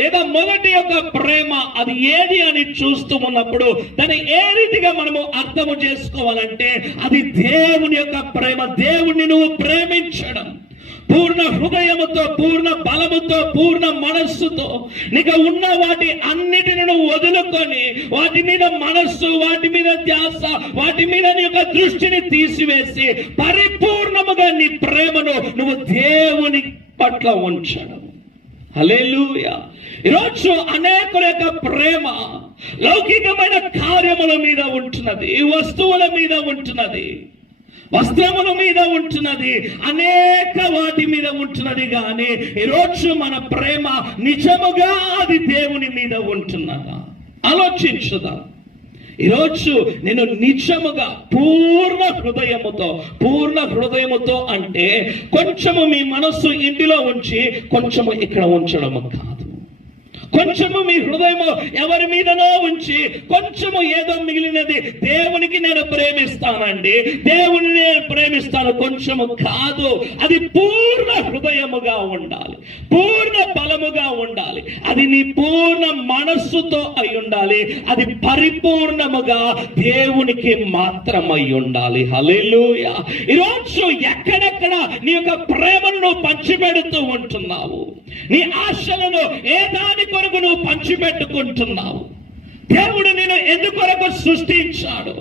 లేదా మొదటి యొక్క ప్రేమ అది ఏది అని చూస్తూ ఉన్నప్పుడు దాన్ని ఏ రీతిగా మనము అర్థము చేసుకోవాలంటే అది దేవుని యొక్క ప్రేమ. దేవుణ్ణి నువ్వు ప్రేమించడం పూర్ణ హృదయముతో, పూర్ణ బలముతో, పూర్ణ మనస్సుతో, నీకు ఉన్న వాటి అన్నిటిని నువ్వు వదులుకొని వాటి మీద మనస్సు, వాటి మీద ధ్యాస, వాటి మీద నీ యొక్క దృష్టిని తీసివేసి పరిపూర్ణముగా నీ ప్రేమను నువ్వు దేవుని పట్ల ఉంచడం. హల్లెలూయా. ఈరోజు అనేకుల యొక్క ప్రేమ లౌకికమైన కార్యముల మీద ఉంటున్నది, వస్తువుల మీద ఉంటున్నది, వస్త్రముల మీద ఉంటున్నది, అనేక వాటి మీద ఉంటున్నది. కానీ ఈరోజు మన ప్రేమ నిజముగా అది దేవుని మీద ఉంటున్నదా? ఆలోచించుదాం. ఈరోజు నేను నిజముగా పూర్ణ హృదయముతో అంటే కొంచెము మీ మనస్సు ఇంటిలో ఉంచి కొంచెము ఇక్కడ ఉంచడము కాదు. కొంచెము మీ హృదయము ఎవరి మీదనో ఉంచి కొంచెము ఏదో మిగిలినది దేవునికి నేను ప్రేమిస్తానండి, దేవుని నేను ప్రేమిస్తాను కొంచెము కాదు. అది పూర్ణ హృదయముగా ఉండాలి, పూర్ణ బలముగా ఉండాలి, అది నీ పూర్ణ మనస్సుతో అయి ఉండాలి, అది పరిపూర్ణముగా దేవునికి మాత్రమై ఉండాలి. హల్లెలూయా. ఈరోజు ఎక్కడెక్కడ నీ యొక్క ప్రేమను నువ్వు పంచిపెడుతూ ఉంటున్నావు, నీ ఆశలను ఏ దాని కొరకు నువ్వు పంచిపెట్టుకుంటున్నావు? దేవుడు నిన్ను ఎందుకొరకు సృష్టించాడు?